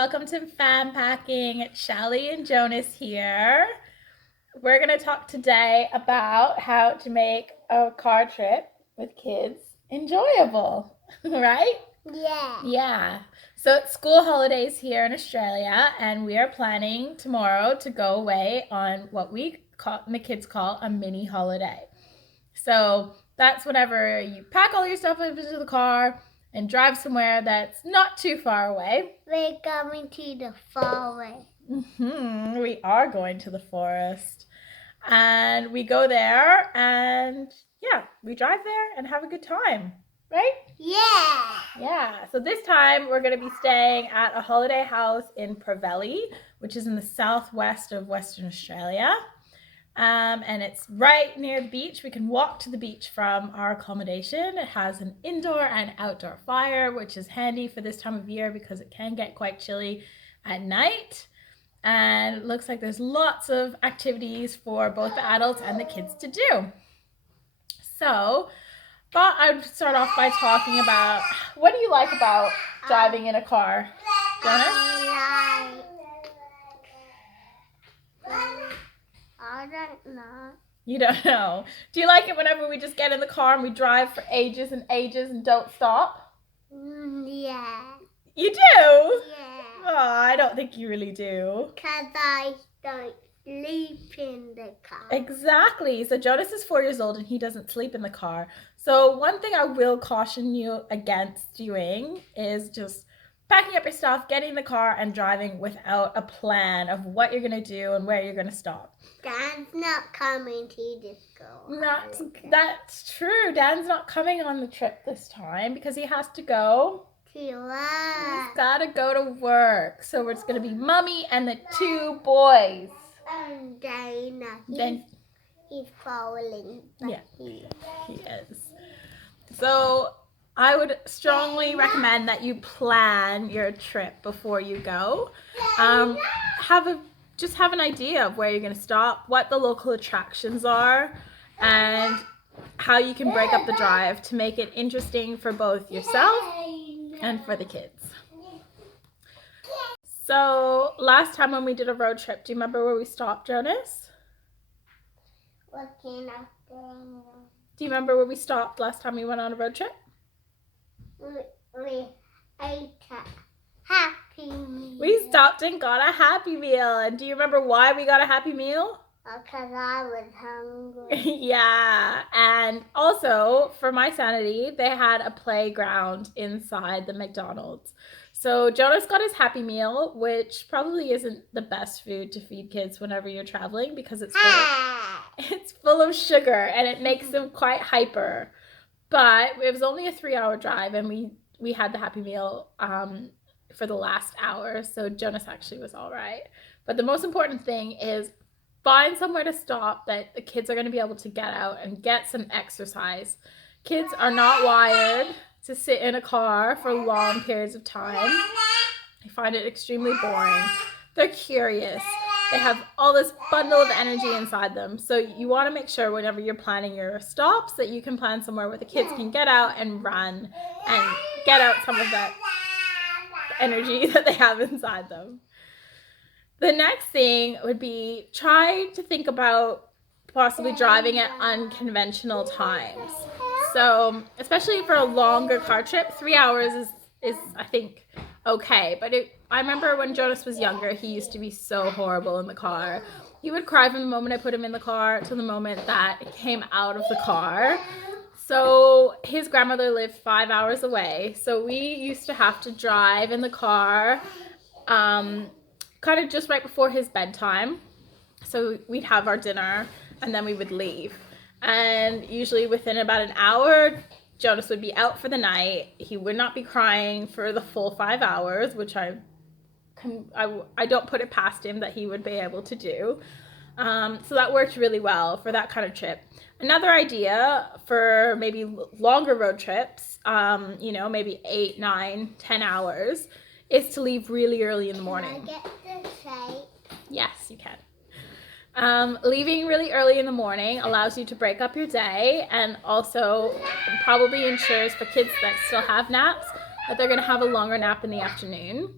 welcome to FamPacking. Shelly and Jonas here. We're going to talk today about how to make a car trip with kids enjoyable, right? Yeah. Yeah. So it's school holidays here in Australia, and we are planning tomorrow to go away on what the kids call a mini holiday. So that's whenever you pack all your stuff into the car and drive somewhere that's not too far away. We're going to the forest. We are going to the forest. And we go there and we drive there and have a good time, right? Yeah. Yeah. So this time we're going to be staying at a holiday house in Porvelli, which is in the southwest of Western Australia. And it's right near the beach. We can walk to the beach from our accommodation. It has an indoor and outdoor fire, which is handy for this time of year because it can get quite chilly at night. And it looks like there's lots of activities for both the adults and the kids to do. So, thought I'd start off by talking about, what do you like about driving in a car, Jonas? I don't know. You don't know. Do you like it whenever we just get in the car and we drive for ages and ages and don't stop? Yeah. You do? Yeah. Oh, I don't think you really do. Because I don't sleep in the car. Exactly. So Jonas is 4 years old and he doesn't sleep in the car. So one thing I will caution you against doing is just packing up your stuff, getting in the car and driving without a plan of what you're going to do and where you're going to stop. Dan's not coming to the school. That's true. Dan's not coming on the trip this time because he has to go to work. He's got to go to work. So it's going to be Mommy and the two boys. And Dana. He's falling. Yeah, he is. So I would strongly recommend that you plan your trip before you go. Just have an idea of where you're going to stop, what the local attractions are, and how you can break up the drive to make it interesting for both yourself and for the kids. So last time when we did a road trip, do you remember where we stopped, Jonas? Looking up there. Do you remember where we stopped last time we went on a road trip? We ate a Happy Meal. We stopped and got a Happy Meal. And do you remember why we got a Happy Meal? Because I was hungry. Yeah. And also, for my sanity, they had a playground inside the McDonald's. So Jonas got his Happy Meal, which probably isn't the best food to feed kids whenever you're traveling because it's full of sugar and it makes them quite hyper. But it was only a 3-hour drive and we had the Happy Meal for the last hour. So Jonas actually was all right. But the most important thing is find somewhere to stop that the kids are going to be able to get out and get some exercise. Kids are not wired to sit in a car for long periods of time. They find it extremely boring. They're curious. They have all this bundle of energy inside them. So you want to make sure whenever you're planning your stops that you can plan somewhere where the kids can get out and run and get out some of that energy that they have inside them. The next thing would be try to think about possibly driving at unconventional times. So especially for a longer car trip, 3 hours is I think okay. But I remember when Jonas was younger, he used to be so horrible in the car. He would cry from the moment I put him in the car to the moment that it came out of the car. So his grandmother lived 5 hours away. So we used to have to drive in the car kind of just right before his bedtime. So we'd have our dinner and then we would leave. And usually within about an hour, Jonas would be out for the night. He would not be crying for the full 5 hours, which I don't put it past him that he would be able to do. So that worked really well for that kind of trip. Another idea for maybe longer road trips, maybe 8, 9, 10 hours, is to leave really early in the morning. Can I get the shape? Yes, you can. Leaving really early in the morning allows you to break up your day and also probably ensures for kids that still have naps that they're going to have a longer nap in the afternoon.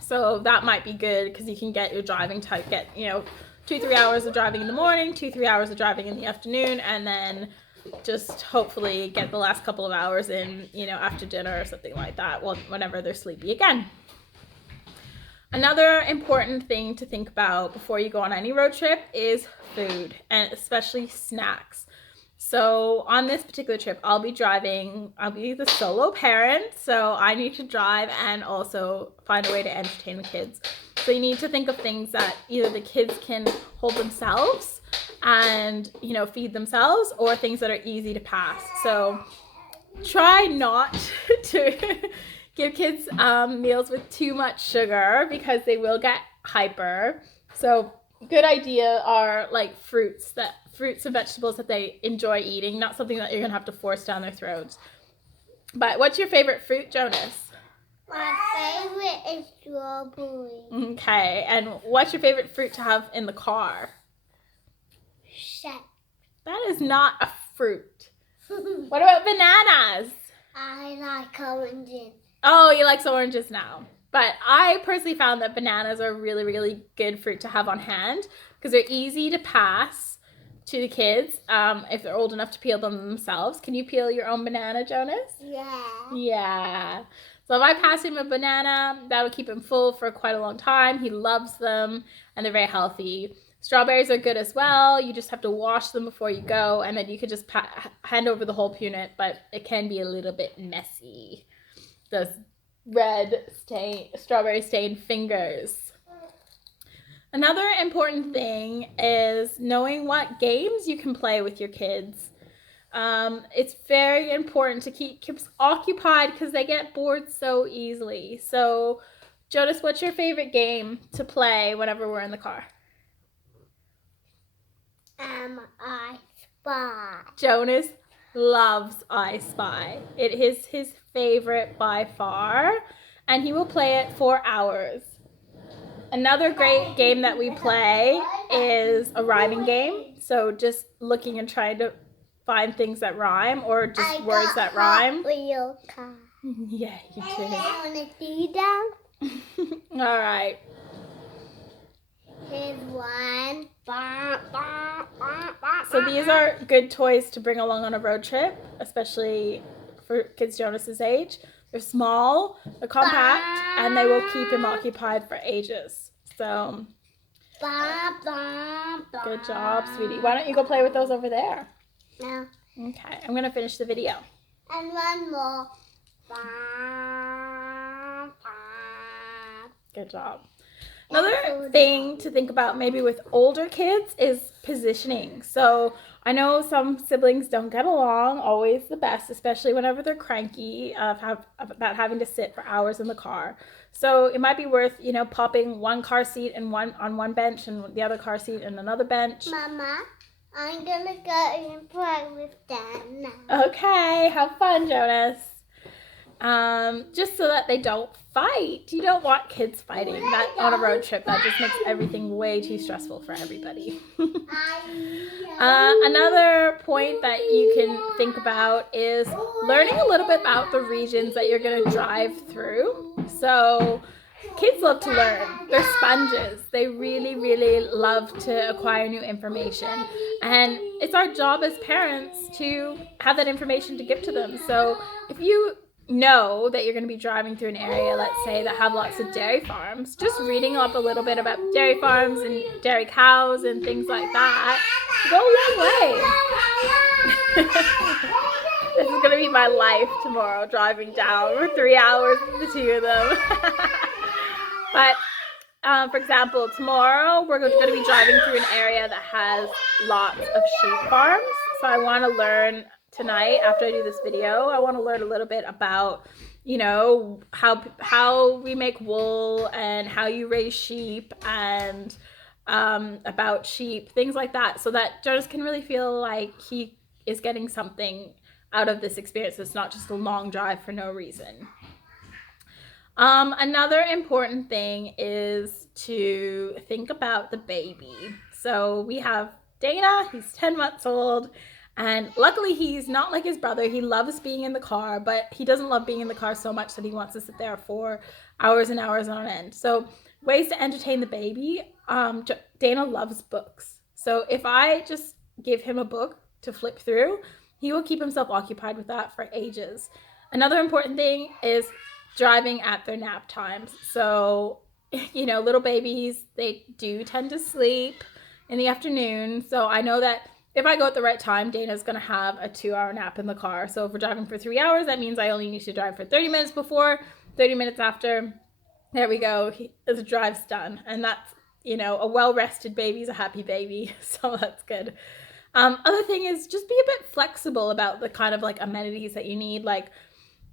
So that might be good because you can get your driving type, get, 2-3 hours of driving in the morning, 2-3 hours of driving in the afternoon, and then just hopefully get the last couple of hours in, after dinner or something like that, whenever they're sleepy again. Another important thing to think about before you go on any road trip is food, and especially snacks. So on this particular trip, I'll be the solo parent, so I need to drive and also find a way to entertain the kids. So you need to think of things that either the kids can hold themselves and, feed themselves, or things that are easy to pass. So try not to give kids meals with too much sugar because they will get hyper. So good idea are like fruits and vegetables that they enjoy eating, not something that you're gonna have to force down their throats. But what's your favorite fruit, Jonas? My favorite is strawberry. Okay, and what's your favorite fruit to have in the car? Shit. That is not a fruit. What about bananas? I like oranges. Oh, you like oranges now. But I personally found that bananas are really, really good fruit to have on hand because they're easy to pass to the kids if they're old enough to peel them themselves. Can you peel your own banana, Jonas? Yeah. Yeah. So if I pass him a banana, that'll keep him full for quite a long time. He loves them and they're very healthy. Strawberries are good as well. You just have to wash them before you go, and then you could just hand over the whole punnet, but it can be a little bit messy. Those strawberry stained fingers. Another important thing is knowing what games you can play with your kids. It's very important to keep kids occupied because they get bored so easily. So, Jonas, what's your favorite game to play whenever we're in the car? I Spy. Jonas loves I Spy. It is his favorite by far, and he will play it for hours. Another great game that we play is a rhyming game. So just looking and trying to find things that rhyme, or just words that rhyme. Wheel car. Yeah, you I did. want to see them. All right. Here's one. So these are good toys to bring along on a road trip, especially for kids Jonas's age. They're small, they're compact, and they will keep him occupied for ages. So, good job, sweetie. Why don't you go play with those over there? No. Okay, I'm going to finish the video. And one more. Good job. Another thing to think about maybe with older kids is positioning. So I know some siblings don't get along always the best, especially whenever they're cranky about having to sit for hours in the car. So it might be worth, popping one car seat and on one bench and the other car seat in another bench. Mama, I'm gonna go and play with them now. Okay, have fun, Jonas. Just so that they don't fight. You don't want kids fighting that on a road trip. That just makes everything way too stressful for everybody. Another point that you can think about is learning a little bit about the regions that you're going to drive through. So kids love to learn. They're sponges. They really, really love to acquire new information. And it's our job as parents to have that information to give to them. So if you know that you're going to be driving through an area, let's say, that have lots of dairy farms, just reading up a little bit about dairy farms and dairy cows and things like that go a long way. This is going to be my life tomorrow, driving down for 3 hours with the two of them. But for example, tomorrow we're going to be driving through an area that has lots of sheep farms. So I want to learn tonight, after I do this video, I want to learn a little bit about, how we make wool and how you raise sheep and about sheep, things like that, so that Jonas can really feel like he is getting something out of this experience. It's not just a long drive for no reason. Another important thing is to think about the baby. So we have Dana, he's 10 months old. And luckily, he's not like his brother. He loves being in the car, but he doesn't love being in the car so much that he wants to sit there for hours and hours on end. So ways to entertain the baby. Dana loves books. So if I just give him a book to flip through, he will keep himself occupied with that for ages. Another important thing is driving at their nap times. So, little babies, they do tend to sleep in the afternoon. So I know that if I go at the right time, Dana's going to have a 2 hour nap in the car. So if we're driving for 3 hours, that means I only need to drive for 30 minutes before, 30 minutes after. There we go. The drive's done. And that's, a well-rested baby is a happy baby. So that's good. Other thing is just be a bit flexible about the kind of like amenities that you need. Like,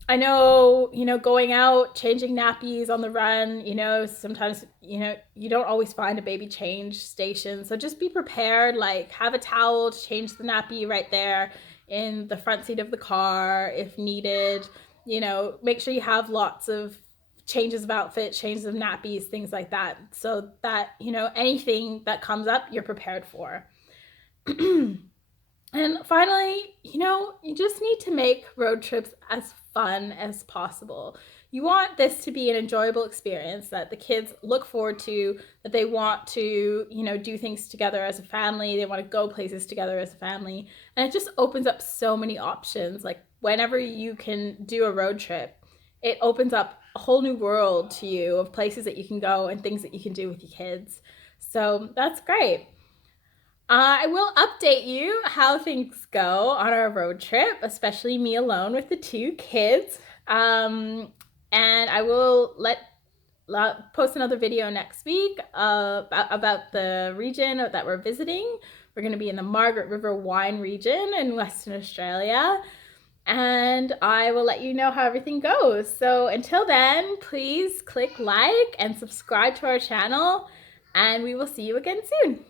I know, going out, changing nappies on the run, sometimes, you don't always find a baby change station. So just be prepared, like have a towel to change the nappy right there in the front seat of the car if needed. Make sure you have lots of changes of outfit, changes of nappies, things like that. So that, anything that comes up, you're prepared for. And finally, you just need to make road trips as fun as possible. You want this to be an enjoyable experience that the kids look forward to, that they want to, do things together as a family. They want to go places together as a family. And it just opens up so many options. Like whenever you can do a road trip, it opens up a whole new world to you of places that you can go and things that you can do with your kids. So that's great. I will update you how things go on our road trip, especially me alone with the 2 kids. And I will post another video next week about the region that we're visiting. We're going to be in the Margaret River wine region in Western Australia. And I will let you know how everything goes. So until then, please click like and subscribe to our channel, and we will see you again soon.